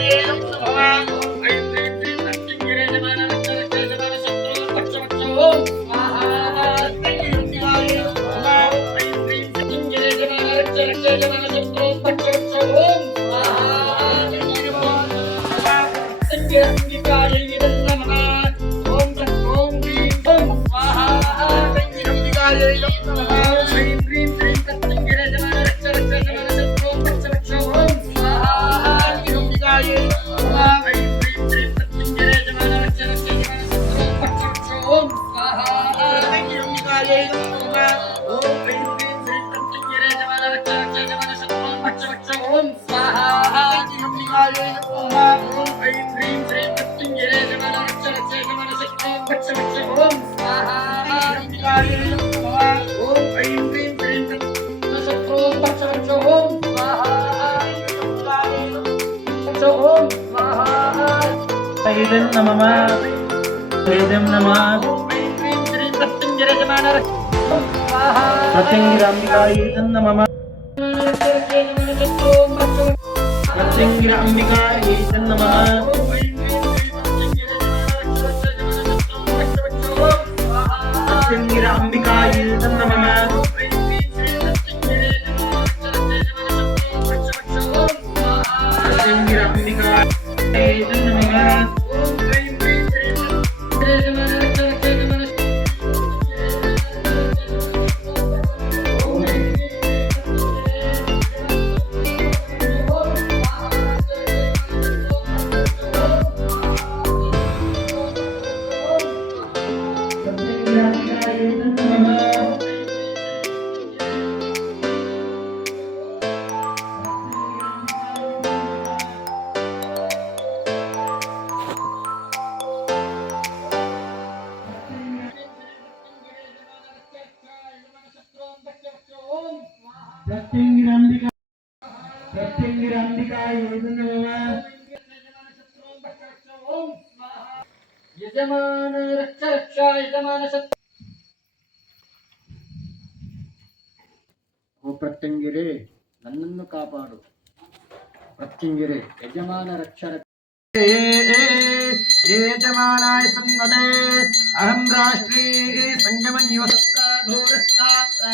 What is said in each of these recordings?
여러 분, 수고 많. Saydım namama Saydım nama Satyangirambika Saydım namama ഓം ഐം ക്രീം ക്രീം തത്തിങ്കിരേ ജമാന രക്ഷ രക്ഷ ജമാന ശത്രു പക്ഷ പക്ഷ ഓം സ്വാഹാ തത്തിങ്കിരേ നമഃ ഓം ഐം ക്രീം പ്രത്യങ്കിരാംബിക പ്രത്യങ്കിരാംബികായേതം നമമ ಯಜಮಾನ ರಕ್ಷ ರಕ್ಷ ಯಜಮಾನ ಶತ್ರು ಓ ಪ್ರತ್ಯಂಗಿರೆ ನನ್ನನ್ನು ಕಾಪಾಡು ಪ್ರತ್ಯಂಗಿರೆ ಯಜಮಾನ ರಕ್ಷ ರಕ್ಷ യേജമാനായ സന്നതേ അഹം രാഷ്ട്രീ സംഗമനിവസത്രാഭൂരസ്ഥാഭൂര്യാ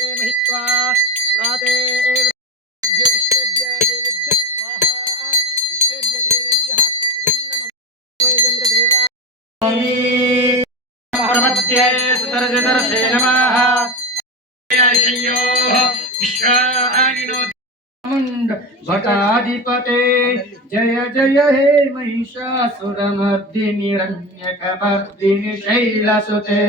क्षेम हित्वा प्राते एवेभ्य विश्वेभ्य देवेभ्य स्वाहा विश्वेभ्य देवेभ्यः जन्नमदेवा प्रमत्ये सुतरजदर्शे नमः शय्योः विश्वानिनो मुण्ड भटाधिपते जय जय हे महिषासुरमर्दिनि रम्यकमर्दिनि शैलसुते